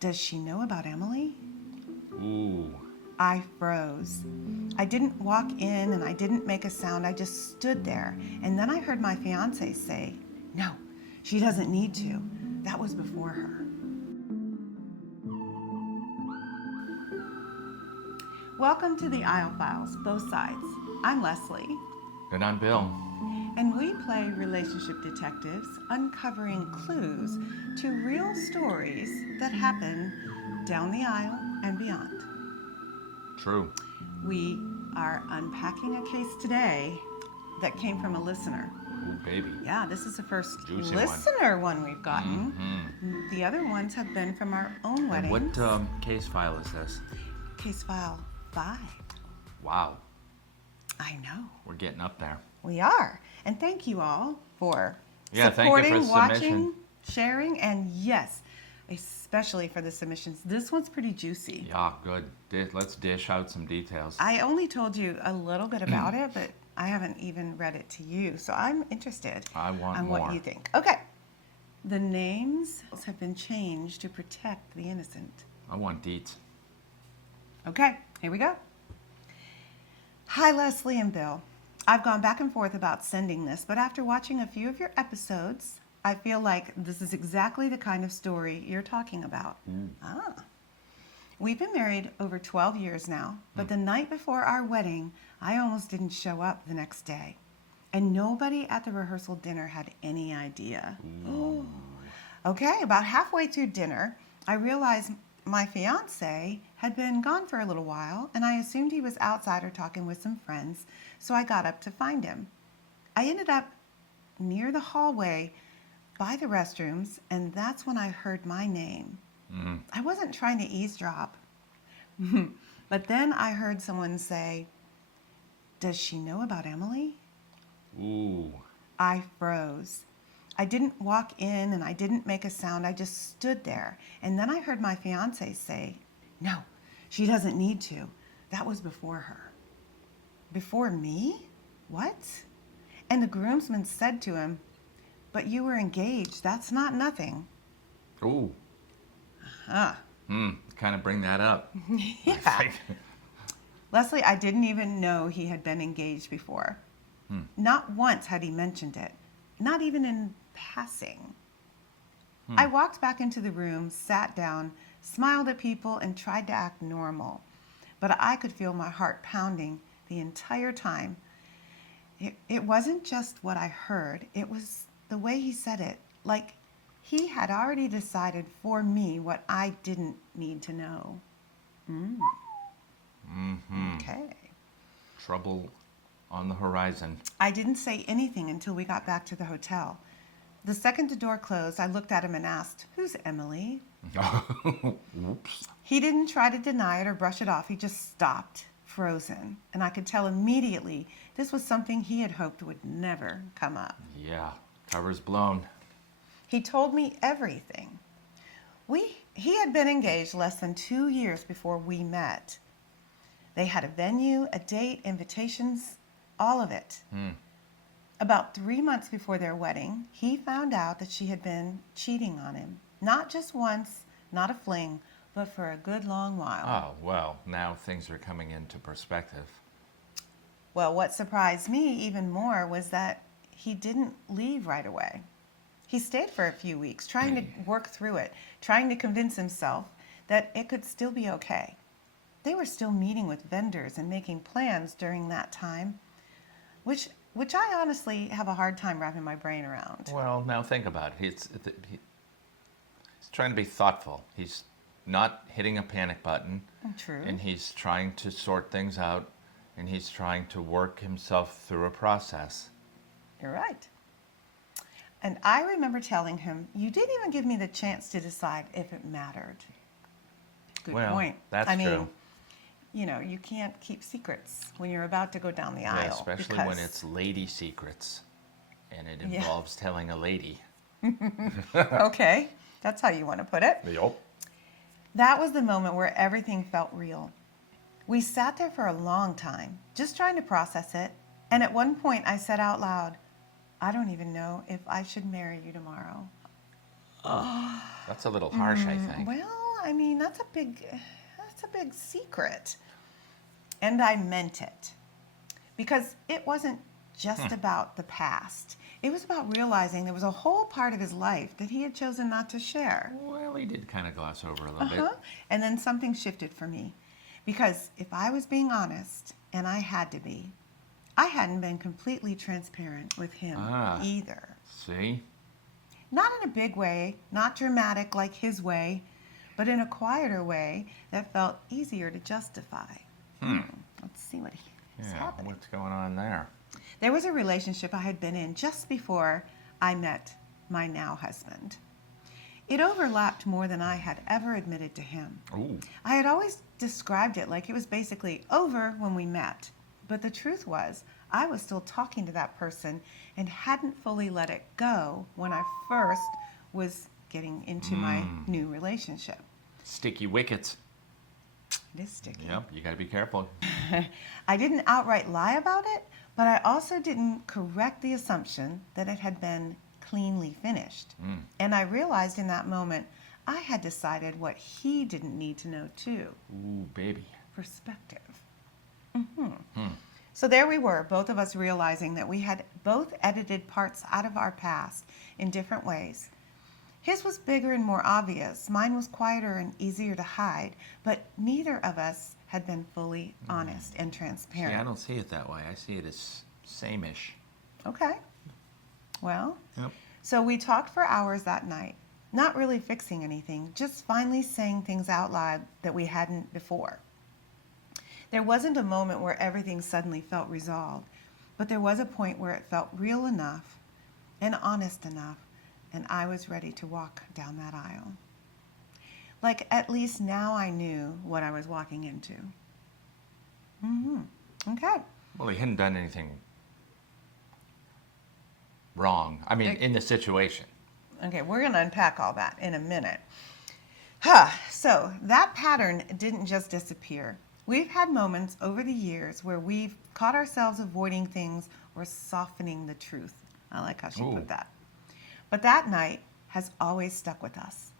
Does she know about Emily? Ooh. I froze. I didn't walk in and I didn't make a sound. I just stood there. And then I heard my fiance say, "No, she doesn't need to." That was before her. Welcome to the Aisle Files, both sides. I'm Leslie. And I'm Bill. And we play relationship detectives, uncovering clues to real stories that happen down the aisle and beyond. True. We are unpacking a case today that came from a listener. Ooh, baby. Yeah, this is the first Juicy listener one we've gotten. Mm-hmm. The other ones have been from our own And weddings. what case file is this? Case file 5. Wow. I know. We're getting up there. We are. And thank you all for Thank you supporting, for watching, submission. sharing, and yes, especially for the submissions. This one's pretty juicy. Yeah, good. Let's dish out some details. I only told you a little bit about it, but I haven't even read it to you, so I'm interested I want on more. what you think. Okay. The names have been changed to protect the innocent. I want deets. Okay, here we go. Hi, Leslie and Bill. I've gone back and forth about sending this, but after watching a few of your episodes, I feel like this is exactly the kind of story you're talking about. We've been married over 12 years now, but the night before our wedding, I almost didn't show up the next day. And nobody at the rehearsal dinner had any idea. Okay, about halfway through dinner, I realized my fiance had been gone for a little while, and I assumed he was outside or talking with some friends, so I got up to find him. I ended up near the hallway by the restrooms, and that's when I heard my name. I wasn't trying to eavesdrop, but then I heard someone say, "Does she know about Emily?" Ooh. I froze. I didn't walk in and I didn't make a sound. I just stood there. And then I heard my fiance say, "No, she doesn't need to." That was before her. Before me? What? And the groomsman said to him, "But you were engaged. That's not nothing." Ooh. Kind of bring that up. Yeah. Leslie, I didn't even know he had been engaged before. Not once had he mentioned it, not even in passing. I walked back into the room, sat down, smiled at people, and tried to act normal. But I could feel my heart pounding the entire time. It wasn't just what I heard, it was the way he said it. Like he had already decided for me what I didn't need to know. Okay. Trouble on the horizon. I didn't say anything until we got back to the hotel. The second the door closed, I looked at him and asked, "Who's Emily?" Oops. He didn't try to deny it or brush it off. He just stopped, frozen. And I could tell immediately this was something he had hoped would never come up. Yeah, cover's blown. He told me everything. He had been engaged less than 2 years before we met. They had a venue, a date, invitations, all of it. About 3 months before their wedding, he found out that she had been cheating on him. Not just once, not a fling, but for a good long while. Oh, well, now things are coming into perspective. Well, what surprised me even more was that he didn't leave right away. He stayed for a few weeks, trying to work through it, trying to convince himself that it could still be okay. They were still meeting with vendors and making plans during that time, which I honestly have a hard time wrapping my brain around. Well, now think about it. He's trying to be thoughtful. He's not hitting a panic button. True. And he's trying to sort things out, and he's trying to work himself through a process. You're right. And I remember telling him, "You didn't even give me the chance to decide if it mattered." Good Well, point. that's I mean, true. You know, you can't keep secrets when you're about to go down the Yeah, aisle. especially when it's lady secrets, and it involves telling a lady. Okay, that's how you want to put it. Yup. That was the moment where everything felt real. We sat there for a long time, just trying to process it. And at one point I said out loud, "I don't even know if I should marry you tomorrow." That's a little harsh, I think. Well, I that's a big secret. And I meant it. Because it wasn't just about the past. It was about realizing there was a whole part of his life that he had chosen not to share. Well, he did kind of gloss over a little bit. And then something shifted for me. Because if I was being honest, and I had to be, I hadn't been completely transparent with him either. See? Not in a big way, not dramatic like his way, but in a quieter way that felt easier to justify. Let's see what is happening. What's going on there? There was a relationship I had been in just before I met my now husband. It overlapped more than I had ever admitted to him. Ooh. I had always described it like it was basically over when we met. But the truth was, I was still talking to that person and hadn't fully let it go when I first was getting into my new relationship. Sticky wickets. It is sticky. Yep, you got to be careful. I didn't outright lie about it, but I also didn't correct the assumption that it had been cleanly finished. And I realized in that moment I had decided what he didn't need to know too. Ooh, baby. Perspective. So there we were, both of us realizing that we had both edited parts out of our past in different ways. His was bigger and more obvious. Mine was quieter and easier to hide, but neither of us had been fully honest and transparent. See, I don't see it that way. I see it as same-ish. Okay. Well, Yep. so we talked for hours that night, not really fixing anything, just finally saying things out loud that we hadn't before. There wasn't a moment where everything suddenly felt resolved, but there was a point where it felt real enough and honest enough, and I was ready to walk down that aisle. Like, at least now I knew what I was walking into. Okay. Well, he hadn't done anything wrong. I mean, in the situation. Okay, we're going to unpack all that in a minute. So that pattern didn't just disappear. We've had moments over the years where we've caught ourselves avoiding things or softening the truth. I like how she put that. But that night has always stuck with us.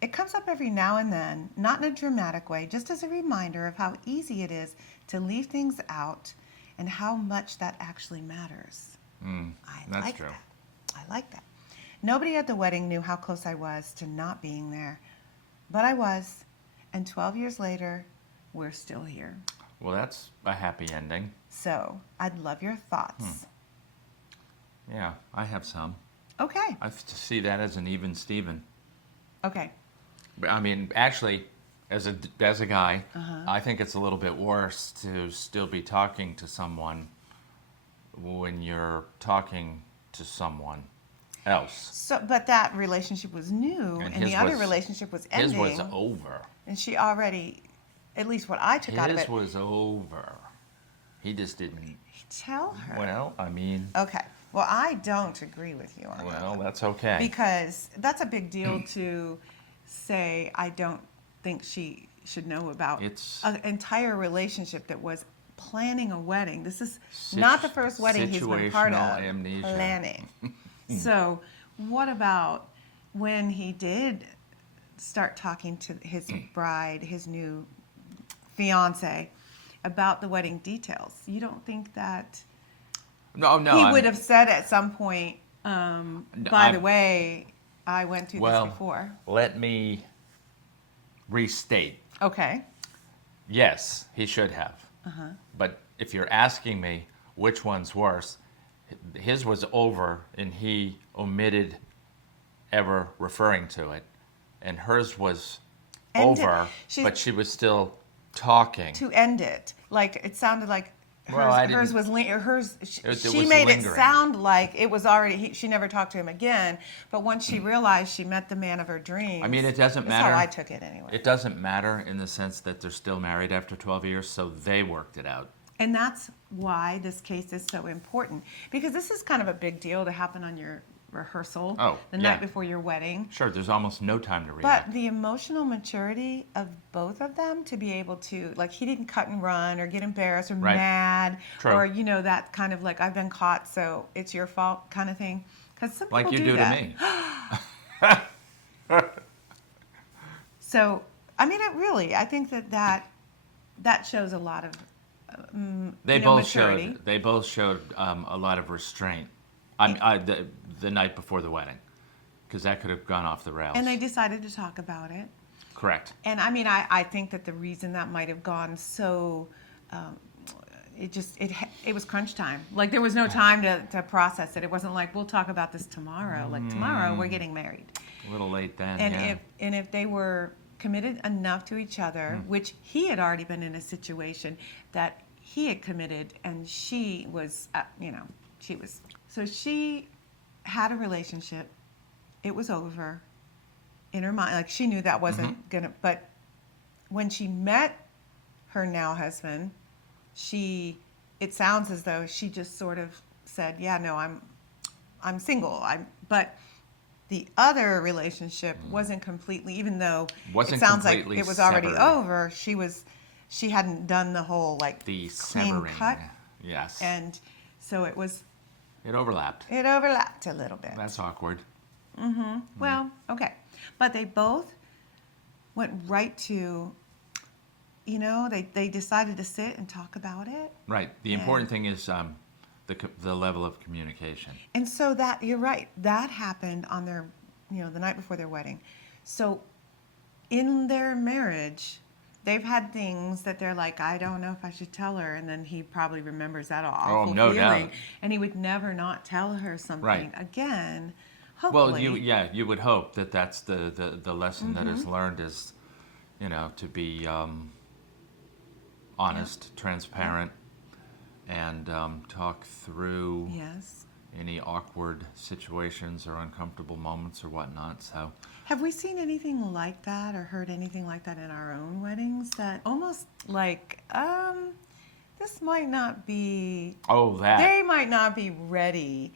It comes up every now and then, not in a dramatic way, just as a reminder of how easy it is to leave things out and how much that actually matters. That's true. I like that. Nobody at the wedding knew how close I was to not being there, but I was, and 12 years later, we're still here. Well, that's a happy ending. So, I'd love your thoughts. Yeah, I have some. Okay. I see that as an even Steven. Okay. I mean, actually, as a guy, I think it's a little bit worse to still be talking to someone when you're talking to someone else. So, but that relationship was new, and the other relationship was ending. His was over. And she already, at least what I took out of it. His was over. He just didn't. Tell her. Well, I mean. Okay. Well, I don't agree with you on that. Well, that's okay. Because that's a big deal to say, I don't think she should know about an entire relationship that was planning a wedding. This is not the first wedding he's been part of. Situational amnesia. Planning. So what about when he did start talking to his bride, his new fiance, about the wedding details? You don't think that No. he would have said at some point, by the way, I went through this before. Let me restate. Okay. Yes, he should have. But if you're asking me which one's worse, his was over and he omitted ever referring to it. And hers was over, but she was still talking. To end it. Like, it sounded like hers was she made lingering. it sound like it was already, she never talked to him again. But once she realized she met the man of her dreams. I mean, it doesn't matter. That's how I took it anyway. It doesn't matter in the sense that they're still married after 12 years, so they worked it out. And that's why this case is so important. Because this is kind of a big deal to happen on your rehearsal the night before your wedding. Sure, there's almost no time to react. But the emotional maturity of both of them to be able to, like, he didn't cut and run or get embarrassed or mad or, you know, that kind of like, I've been caught, so it's your fault kind of thing. Because some people like you do that. to me. So I mean, I think that shows a lot of maturity. They both showed a lot of restraint. The night before the wedding, because that could have gone off the rails. And they decided to talk about it. Correct. And I mean, I think that the reason that might have gone so, it was crunch time. Like there was no time to process it. It wasn't like we'll talk about this tomorrow. Like tomorrow we're getting married. A little late then. And if they were committed enough to each other, which he had already been in a situation that he had committed, and she was, so she had a relationship. It was over in her mind. Like she knew that wasn't gonna, but when she met her now husband, it sounds as though she just sort of said, yeah, no, I'm single. But the other relationship wasn't completely, even though it sounds like it was already over, she hadn't done the whole like the clean severing. cut. Yes. And so it overlapped. It overlapped a little bit. That's awkward. Well, okay. But they both went right to, they decided to sit and talk about it. Right. The important thing is the level of communication. And so that, you're right, that happened on their, the night before their wedding. So in their marriage, they've had things that they're like, I don't know if I should tell her. And then he probably remembers that awful no feeling. doubt. And he would never not tell her something again. Hopefully. Well, you would hope that that's the lesson that is learned is, to be honest, transparent, and talk through any awkward situations or uncomfortable moments or whatnot. So, have we seen anything like that or heard anything like that in our own weddings? That almost like, this might not be. Oh, that they might not be ready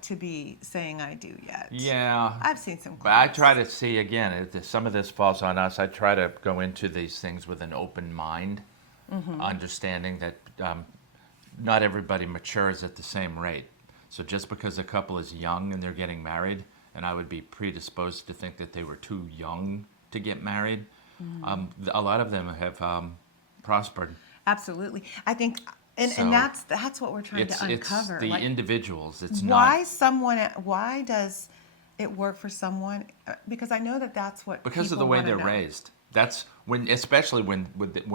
to be saying I do yet. Yeah. I've seen some. But I try to see, again, some of this falls on us. I try to go into these things with an open mind, understanding that not everybody matures at the same rate. So just because a couple is young and they're getting married, and I would be predisposed to think that they were too young to get married, a lot of them have prospered. Absolutely. I think... And that's what we're trying to uncover. It's the individuals. It's why does it work for someone? Because I know that's what because of the way they're raised. That's especially when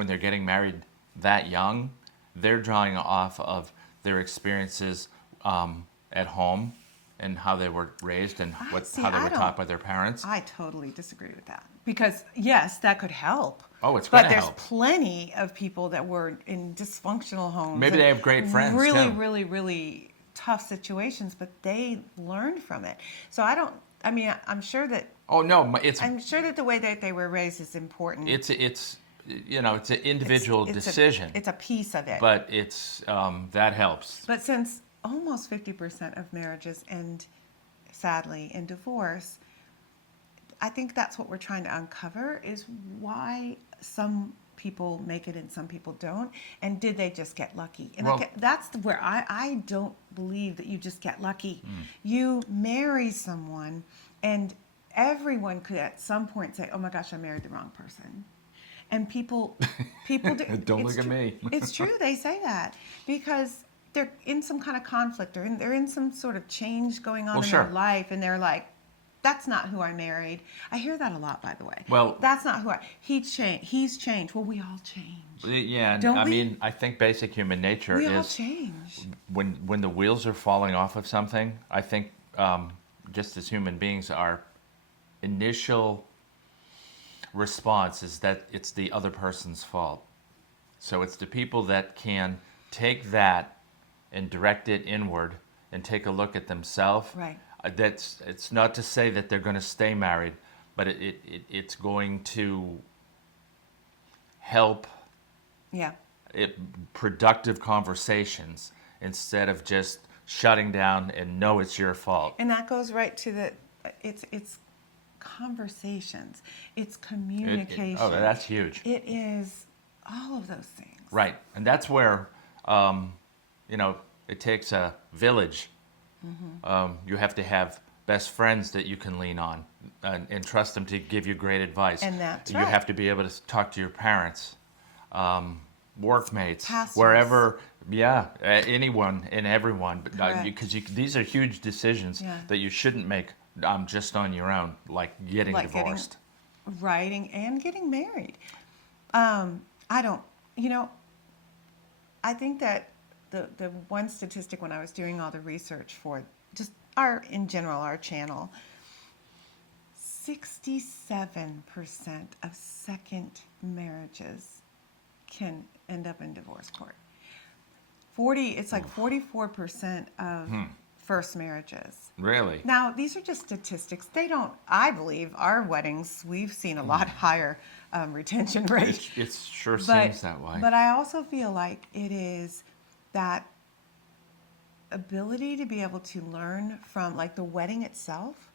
they're getting married that young, they're drawing off of their experiences at home and how they were raised and how they were taught by their parents. I totally disagree with that. Because yes, that could help. Oh, it's going to help. But there's plenty of people that were in dysfunctional homes. Maybe they have great friends really, too. really, really tough situations, but they learned from it. So I'm sure that. Oh no, I'm sure that the way that they were raised is important. It's an individual decision. It's a piece of it. But it's that helps. But since almost 50% of marriages end, sadly, in divorce, I think that's what we're trying to uncover is why some people make it and some people don't. And did they just get lucky? And that's where I don't believe that you just get lucky. You marry someone and everyone could at some point say, oh my gosh, I married the wrong person. And people do. Don't look at me. It's true. They say that because they're in some kind of conflict or they're in some sort of change going on in their life. And they're like, that's not who I married. I hear that a lot, by the way. Well, that's not who he's changed. Well, we all change. Yeah, I think basic human nature we is all change. When the wheels are falling off of something. I think just as human beings, our initial response is that it's the other person's fault. So it's the people that can take that and direct it inward and take a look at themselves. Right. It's not to say that they're going to stay married, but it's going to help productive conversations instead of just shutting down and no, it's your fault. And that goes right to it's conversations. It's communication. That's huge. It is all of those things. Right. And that's where, it takes a village. You have to have best friends that you can lean on and trust them to give you great advice. And that's you right. have to be able to talk to your parents, workmates, Pastors. wherever. Yeah, anyone and everyone, Correct. because these are huge decisions Yeah. that you shouldn't make just on your own, like getting divorced. Writing and getting married. I don't, I think that the one statistic when I was doing all the research for just in general, our channel, 67% of second marriages can end up in divorce court. It's like 44% of first marriages. Really? Now, these are just statistics. I believe our weddings, we've seen a lot higher retention rate. It sure seems that way. But I also feel like it is that ability to be able to learn from, like, the wedding itself,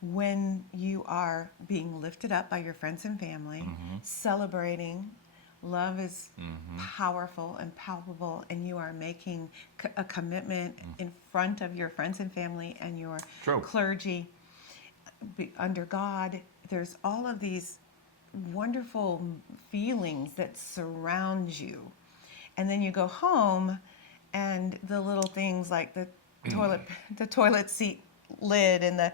when you are being lifted up by your friends and family, celebrating. Love is powerful and palpable, and you are making a commitment in front of your friends and family and your True. clergy under God. There's all of these wonderful feelings that surround you. And then you go home, and the little things like the toilet seat lid and the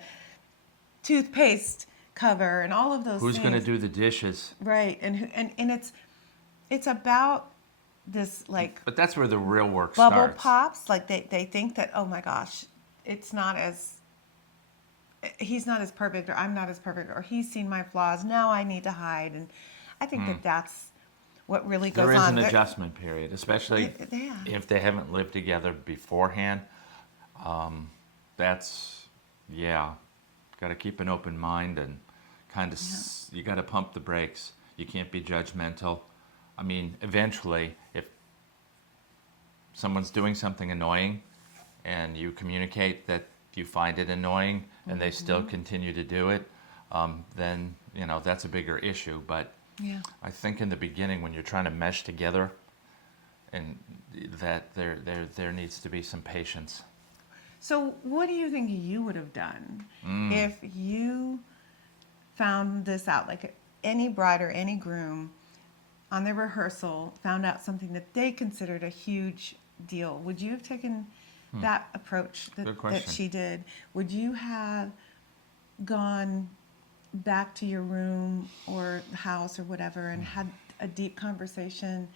toothpaste cover and all of those Who's things. going to do the dishes? Right, and it's about this, like, But that's where the real work bubble starts. pops. Like they think that, oh my gosh, he's not as perfect, or I'm not as perfect, or he's seen my flaws. Now I need to hide, and I think that's what really goes There is on. an adjustment period, especially Yeah. if they haven't lived together beforehand. Got to keep an open mind and kind of, you got to pump the brakes. You can't be judgmental. I mean, eventually, if someone's doing something annoying and you communicate that you find it annoying and they still continue to do it, then, that's a bigger issue. But Yeah. I think in the beginning, when you're trying to mesh together, and that there needs to be some patience. So what do you think you would have done if you found this out? Like, any bride or any groom on their rehearsal found out something that they considered a huge deal. Would you have taken that approach that she did? Would you have gone back to your room or the house or whatever and had a deep conversation?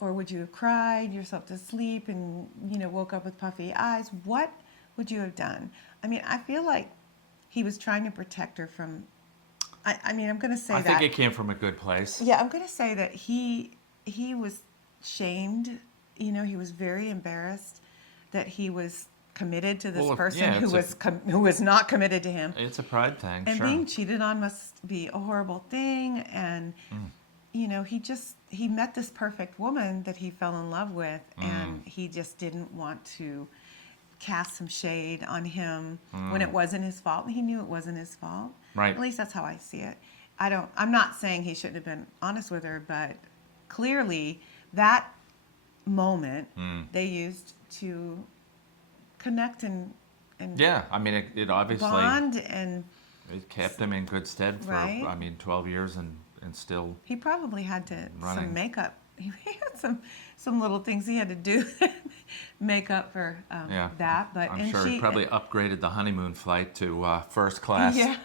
Or would you have cried yourself to sleep and, woke up with puffy eyes? What would you have done? I mean, I feel like he was trying to protect her from, I'm going to say I that. think it came from a good place. Yeah, I'm going to say that he was shamed. He was very embarrassed that he was committed to this person who was not committed to him. It's a pride thing, And sure. being cheated on must be a horrible thing. And, he met this perfect woman that he fell in love with, and he just didn't want to cast some shade on him when it wasn't his fault. He knew it wasn't his fault. Right. At least that's how I see it. I'm not saying he shouldn't have been honest with her, but clearly that moment they used to connect and Yeah, I mean, it obviously bond, and it kept him in good stead for, Right. 12 years and still. he probably had Running. some makeup. He had some little things he had to do, make up for that. But I'm sure he probably upgraded the honeymoon flight to first class. Yeah.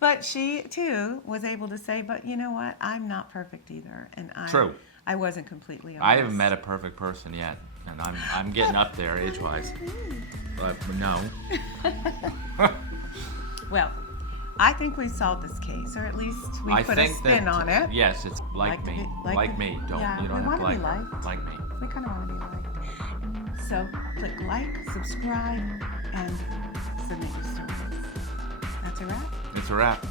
But she too was able to say, but you know what? I'm not perfect either, and True. I wasn't completely honest. I haven't met a perfect person yet, and I'm getting up there age-wise. But no. Well, I think we solved this case, or at least we put a spin on it. Yes, it's like me. Like me. You don't we have to wanna like be her. liked. Like me. We kind of want to be liked. So click like, subscribe, and submit your stories. That's a wrap. It's a wrap.